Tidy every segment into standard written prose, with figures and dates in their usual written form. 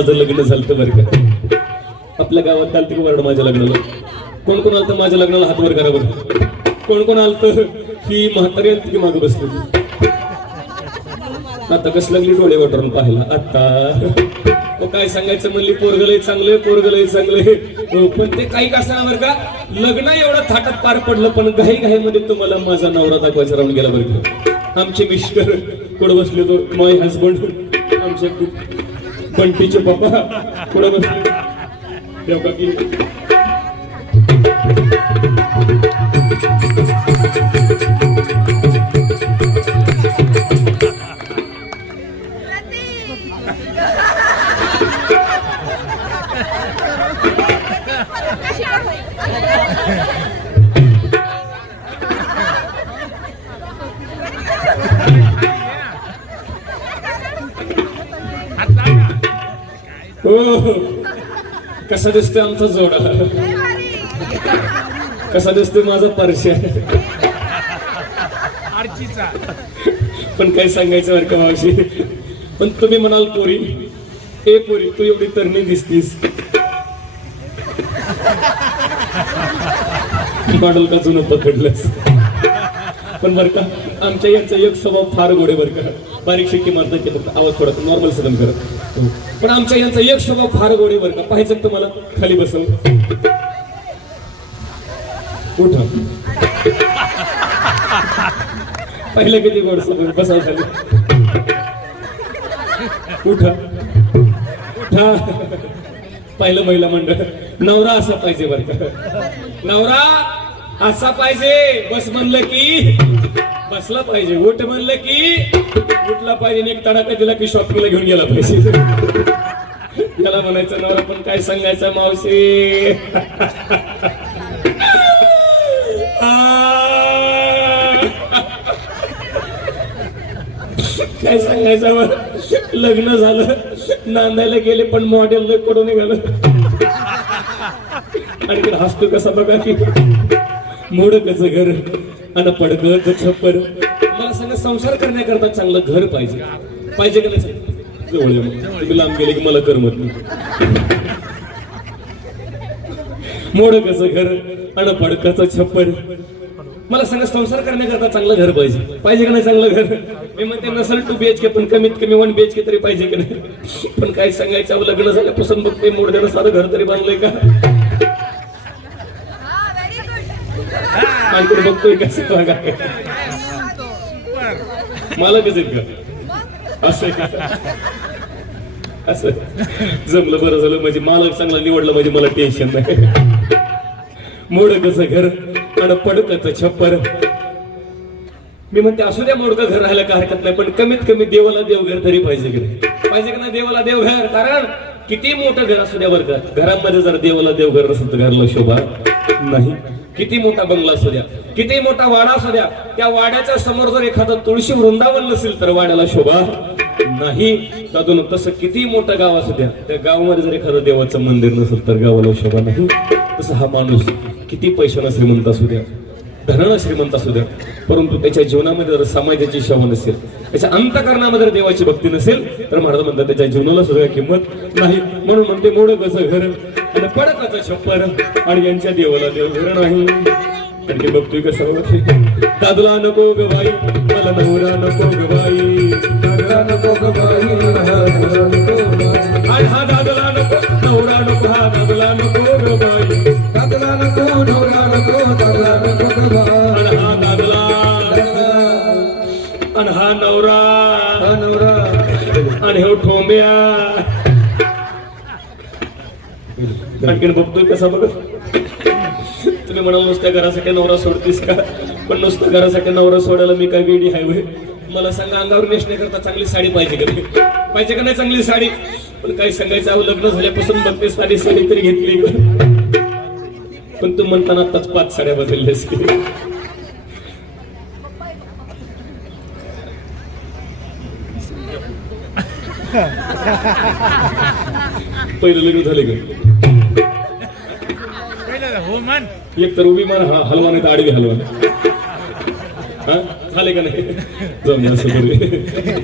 माझं लग्न झालं बरं का. आपल्या गावात आलतं की वरड माझ्या लग्नाला. कोण कोण आलतं माझ्या लग्नाला हात वर करा बरं. कोण कोण आलतं ही म्हातारी आलती की मागं बसली. आता कसं लागली डोळे वाटरून पाहायला. आता काय सांगायचं म्हणली पोरगलय चांगलंय पोरगलय चांगलंय. पण ते काही कसं बरं का लग्न एवढं थाटात पार पडलं पण घाई घाईमध्ये तुम्हाला माझा नवरा दाखवायचा राहून गेला बरं का. आमचे मिस्टर पुढे बसले तो माय हजबंड आमचे बंटीचे पप्पा पुढे बसले. तेव्हा की कसा दिसतोय आमचा जोडा. कसा दिसतोय माझा परश्या. पण काय सांगायचं बरं का मावशी. पण तुम्ही म्हणाल पोरी ए पोरी तू एवढी तरणी दिसतीस. मॉडेल का जुनं पकडलंस. पण बरं का आमच्या यांचा एक स्वभाव फार गोडे बरं का. बारीक शिक्की मारता की आवाज थोडा नॉर्मल सदन करत. पण आमच्या यांचा एक स्वभाव फार गोडे बरं का. पाहायचं तुम्हाला खाली बसव उठा. पहिलं किती गोड स्वभाव बसाव खाली. उठा उठा. पहिलं महिला मंडळ. नवरा असा पाहिजे बरं का. नवरा असा पाहिजे. बस म्हणलं की बसला पाहिजे. उठ म्हणलं की उठला पाहिजे. एक तडाखा दिला की शॉपिंगला घेऊन गेला पाहिजे. त्याला म्हणायचं नवरा. पण काय सांगायचं मावशी. काय सांगायचं लग्न झालं नांदायला गेले पण मॉडेल कडून निघालं. आणि हसतो कसा बघा की मोडकच घर आणि पडकच छप्पर. मला सांगा संसार करण्याकरता चांगलं घर पाहिजे. पाहिजे का नाही. तुम्ही लांब गेले की मला करमत नाही. मोडकच घर आणि पडकच छप्पर. मला सांगा संसार करण्याकरता चांगलं घर पाहिजे. पाहिजे का नाही चांगलं घर. मी म्हणते नसेल 2 BHK पण कमीत कमी 1 BHK तरी पाहिजे का नाही. पण काय सांगायचं लग्न झाल्यापासून बघते मोडद्यानं साधं घर तरी बांधलंय का. बघतोय कसं मला कसं का असं असं जमलं बरं झालं. म्हणजे मालक चांगला निवडलं म्हणजे मला टेन्शन नाही. मोडकचं घर आणि पडकचं छप्पर. मी म्हणते असू द्या मोडकं घर राहायला काय हरकत नाही. पण कमीत कमी देवाला देवघर तरी पाहिजे की नाही. पाहिजे का नाही देवाला देवघर. कारण किती मोठं घर असू द्या बरं का घरामध्ये जर देवाला देवघर नसेल तर घराला शोभा नाही. किती मोठा बंगला असू द्या किती मोठा वाडा असू द्या त्या वाड्याच्या समोर जर एखादं तुळशी वृंदावन नसेल तर वाड्याला शोभा नाही. त्यातून तसं किती मोठं गाव असू द्या त्या गावामध्ये जर एखादं देवाचं मंदिर नसेल तर गावाला शोभा नाही. तसं हा माणूस किती पैशानं श्रीमंत असू द्या धनानं श्रीमंत असू द्या परंतु त्याच्या जीवनामध्ये जर समाजाची शोभा नसेल त्याच्या अंतःकरणामध्ये जर देवाची भक्ती नसेल तर महाराज म्हणतात त्याच्या जीवनाला सुद्धा किंमत नाही. म्हणून म्हणते मोडकचं घर आणि पडकचं छप्पर आणि यांच्या देवाला देवघर नाही. आणखी बघतोय कसं दादला नको ग बाई मला नवरा नको ग बाई. दादला नको ग बाई हा दादला नको नवरा नको. हा दादला नको ग बाई. दादला नको नवरा नको. दादला नको ग बाई. हा दादला आणि हा नवरा. हा नवरा आणि हो ठोंब्या. आणखीन बघतोय कसा बघत. तुम्ही म्हणाल नुसत्या घरासाठी नवरा सोडतीस का. पण नुसत्या घरासाठी नवरा सोडायला मी काय वेडी हायवे. मला सांगा अंगावर नेसण्याकरता चांगली साडी पाहिजे का नाही. पाहिजे का नाही चांगली साडी. पण काय सांगायचं लग्न झाल्यापासून बघते साडी तरी घेतली. पण तू म्हणताना आताच 5 साड्या बदलल्यास की. पहिलं लग्न झाले का एक तर उभी मान हलवा नाही तर आडवी हलवा. हा झाले का नाही जाऊन असं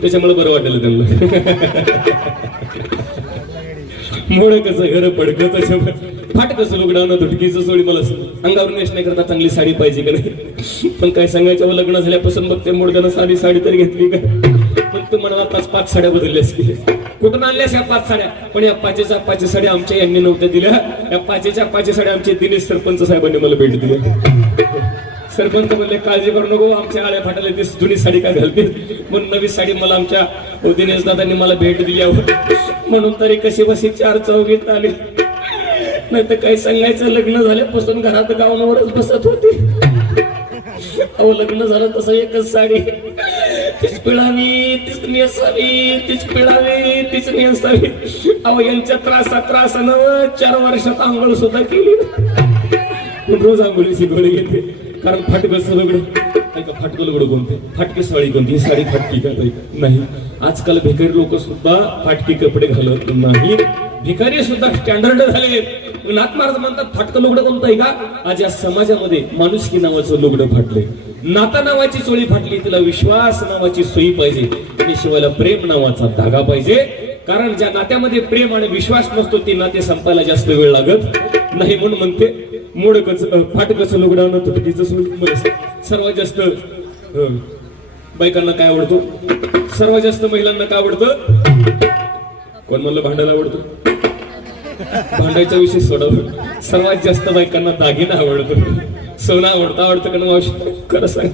त्याच्यामुळे बरं वाटेल त्यांना. मोडकच घर पडकच फाटकच लुगडानं तुटकीचं सोडी मला अंगावर नेसण्याकरता चांगली साडी पाहिजे का नाही. पण काय सांगायचं, लग्न झाल्यापासून बघते मोडक्यानं साडी तरी घेतली का. पण तू म्हणा पाच साड्या बदलल्यास की कुठून आणल्यास या 5 साड्या. पण या 5 साड्या आमच्या यांनी नव्हत्या दिल्या. या 5 साड्या आमचे दिनेश सरपंच साहेबांनी मला भेट दिल्या. सरपंच म्हणले काळजी करू नको, आमच्या आळ्या फाटाला ती जुनी साडी काय घालते म्हणून नवी साडी मला आमच्या दिनेश दादांनी मला भेट दिली. म्हणून तरी कशी बशी 4 चौघीत आली. नाही तर काही सांगायचं, लग्न झाल्यापासून घरात गावावरच बसत होती. अहो लग्न झालं तसं एकच साडी, तीच पिळावी तीच नेसावी, तीच पिळावी तीच नेसावी. अहो यांच्या त्रासानं 4 वर्षात आंघोळ सुद्धा केली. रोज आंघोळीची गोळी घेते. कारण फाटकं लुगडं ऐका, फाटकं लुगडं कोणते, फाटकी साडी कोणती, ही साडी फाटकी का नाही. आजकाल भिकारी लोक सुद्धा फाटकी कपडे घालत नाही. भिकारी सुद्धा स्टँडर्ड झाले. नाथ महाराज म्हणतात फाटकं लुगडं कोणतं आहे का. आज या समाजामध्ये माणुसकी नावाचं लुगडं फाटलंय. नाता नावाची चोळी फाटली, तिला विश्वास नावाची सोयी पाहिजे आणि शिवायला प्रेम नावाचा धागा पाहिजे. कारण ज्या नात्यामध्ये प्रेम आणि विश्वास नसतो ते नाते संपायला जास्त वेळ लागत नाही. म्हणून म्हणते मोडकच फाटकच लुगडानं तुटकीचं सोड. सर्वात जास्त बायकांना काय आवडतो, सर्वात जास्त महिलांना काय आवडतं. कोण म्हणलं भांडायला आवडतं, भांडायचा विषय सोडवलं. सर्वात जास्त बायकांना दागिना आवडतो, सोनं आवडतं का ना. खरं सांग,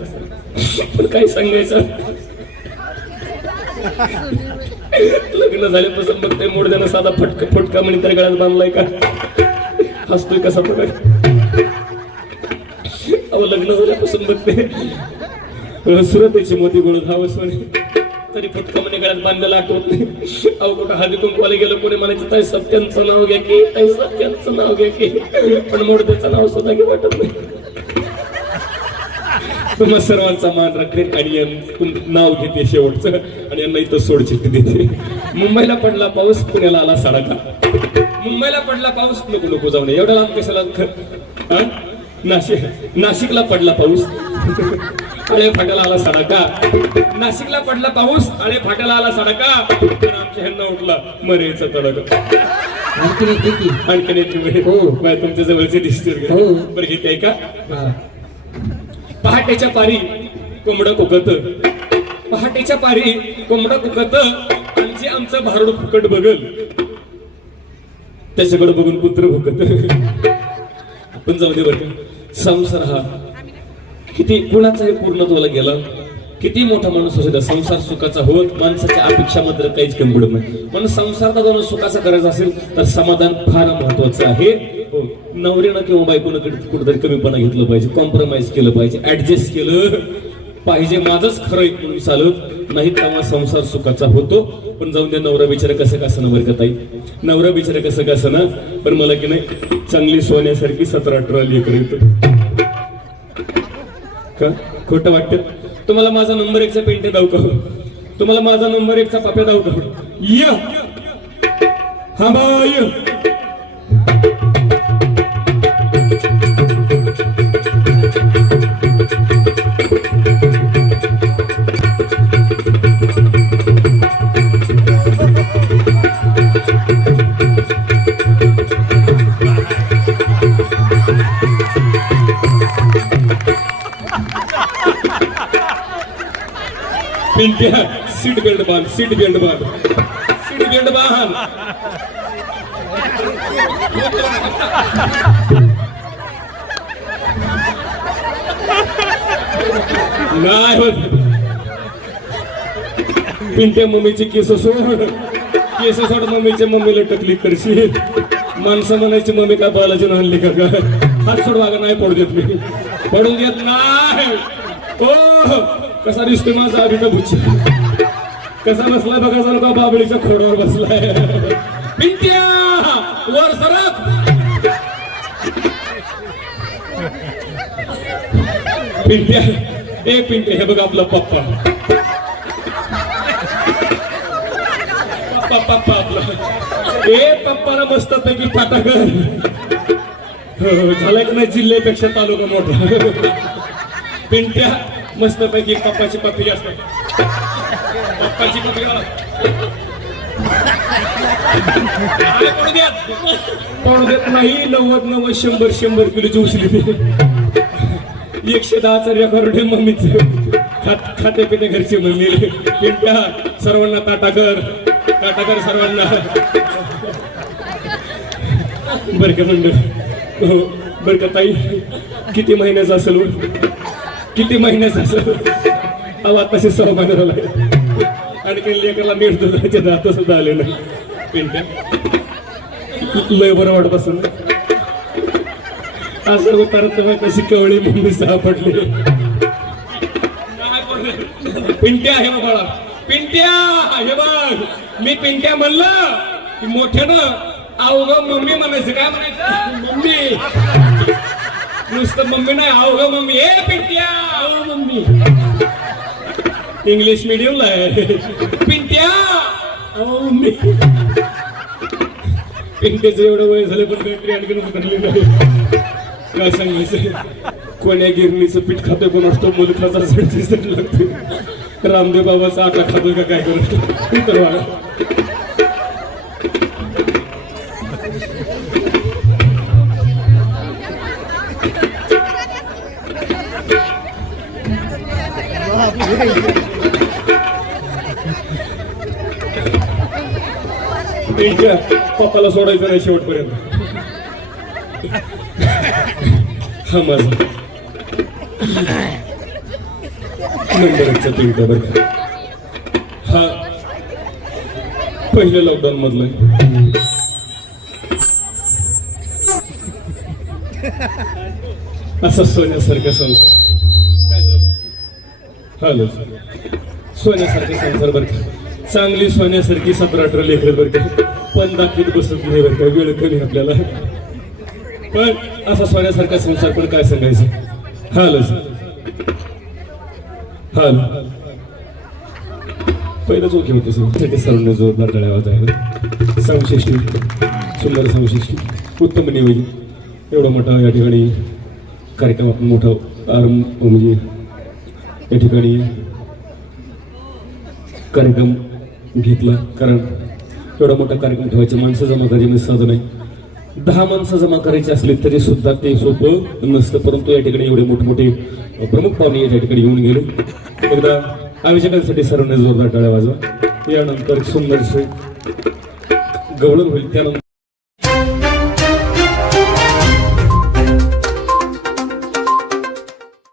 पण काय सांगायचं, लग्न झाल्यापासून बघ ते मोडद्यानं साधा फटका म्हणे तर गळ्यात बांधलाय का. हसतोय कसा प्रकार. अहो लग्न झाल्यापासून बघते सुरतेची मोती गोळ धावस म्हणे तरी फटका म्हणे गळ्यात बांधलेला आठवत नाही. अहो कुठं हळदी कुंकवाला गेलं कोणी म्हणायचं ताई सत्यांचं नाव घ्या की, ताई सत्यांचं नाव घ्या की. पण मोडद्याचं नाव सुद्धा घे वाटत नाही. तुम्हा सर्वांचा मान राखेल आणि नाव घेते शेवटचं आणि यांना इथं सोड चिठ्ठी देते. मुंबईला पडला पाऊस, पुण्याला आला सडाका. मुंबईला पडला पाऊस, नको जाऊ नये एवढा लांब कशाला. नाशिकला पडला पाऊस, आळे फाट्याला आला सडाका. नाशिकला पडला पाऊस, आळे फाट्याला आला सडाका. पण आमच्या ह्यांना उठला मरेचा तडाका. आणखीन एक तुमच्या जवळचे दिसतील बरं घेते आहे का. पहाटेच्या पारी कोंबडं कुकत, पहाटेच्या पारी कोंबडं कुकत. आणि जे आमचं भारुड फुकट बघल त्याच्याकडे बघून कुत्र भुकत. आपण जाऊ दे बरं. संसार हा किती कुणाचाही पूर्णत्वाला गेला, किती मोठा माणूस असू द्या, संसार सुखाचा होत. माणसाच्या अपेक्षा मात्र काहीच कमी पडत नाही. पण संसार जर सुखाचा करायचा असेल तर समाधान फार महत्वाचं आहे. नवऱ्यानं किंवा बायकोनं कुठेतरी कमीपणा घेतलं पाहिजे, कॉम्प्रोमाइज केलं पाहिजे, ऍडजस्ट केलं पाहिजे. माझंच खरं म्हणून चालत नाही, तेव्हा संसार सुखाचा होतो. पण जाऊन दे, नवरा बिचारा कसं कसं ना बरं का ताई, नवरा बिचारा कसं कसं ना. पण मला की नाही चांगली सोन्यासारखी 17-18 लेकरं येतं का. खोटं वाटतं. तुम्हाला माझा नंबर 1चा पेंटे दाव का, तुम्हाला माझा नंबर 1चा पाप्या दाव का. या हा बाय पिंट्या. सीट बेल्ट बांध, सीट बेल्ट बांध, सीट बेल्ट बांध. नाही होत. पिंट्या मम्मीची केस सोड, केस सोड. मम्मीला टकली करशी. माणसं म्हणायची मम्मी काय बालाजी आणली का काय. हात सोड वागा, नाही पडू देत मी, पडून देत नाही. ओ कसा दिसतोय माझा अभिका बुच्ची, कसा बसलाय बघा जर का बाबळीच्या खोडावर बसलाय. पिंट्या वर सरक. पिंट्या ए पिंट्या, हे बघा आपला पप्पा पप्पा आपला. ए पप्पाला मस्त पैकी फाटाकर झालाय का नाही, जिल्ह्यापेक्षा तालुका मोठा. पिंट्या मस्त पैकी पप्पाची पप्पी असतात, पप्पाची पप्पी. पडू देत नाही. 90 100 किलोची उचली 110चा रेकॉर्ड आहे मम्मीच. खाते पिते घरचे मम्मी. पिंट्या सर्वांना ताटाकर सर्वांना. बरं का मंडळ, हो बरं का ताई, किती महिन्याचं असेल अहो आताशी 6 महिने झाला. आणखी लेकरला नीट दुधाचे दात सुद्धा आले नाही. पिंट्या लय बरं वाटत असं असं उतारत कशी कवळी मम्मी सापडली. पिंट्या हे बाळा, पिंट्या हे बघ, मी पिंट्या म्हणलं की मोठ्यानं अवघं मम्मी म्हणायचं. काय म्हणायचं? मम्मी. नुसतं मम्मी नाही, अवघं मम्मी. ए पिंट्या मम्मी. इंग्लिश मीडियमला आहे. पिंट्या मम्मी. पिंट्याचं एवढं वय झालं पण काहीतरी आणखी उतरली नाही. काय सांगायचं, कोण्या गिरणीचं पीठ खातोय पण असतो मुलखाचा सड लागतो. रामदेव बाबाचा आटा खातोय का काय करतो उतरवा. पप्पाला सोडायचं नाही शेवटपर्यंत. हा माझा नंबरचा पिंट्या बरं का. हा पहिल्या लॉकडाऊन मधलं असा सोन्यासारखा संसार. हॅलो, सोन्यासारखा संसार बरं का. चांगली सोन्यासारखी 17-18 लेकरं बरं का. पण दाखवीत बसत नाही बरं का. वेळ कमी आपल्याला, पण असा सोन्यासारखा संसार पण काय सांगायचं. हॅलो पहिलंच ओके होते सर. सर्वांना जोरदार टाळ्या वाजायला. साऊंडसिस्टीम सुंदर, साऊंडसिस्टीम उत्तम नियोजन. एवढा मोठा या ठिकाणी कार्यक्रम आपण मोठा म्हणजे या ठिकाणी कार्यक्रम घेतला. कारण एवढा मोठा कार्यक्रम ठेवायचे माणसं जमा करायची साधं नाही. 10 माणसं जमा करायची असली तरी सुद्धा ते सोपं नसतं. परंतु या ठिकाणी एवढे मोठमोठे प्रमुख पाहुणे या ठिकाणी येऊन गेले. एकदा आयोजकांसाठी सर्वांनी जोरदार टाळ्या वाजवा. यानंतर सुंदरसे गवळण होईल. त्यानंतर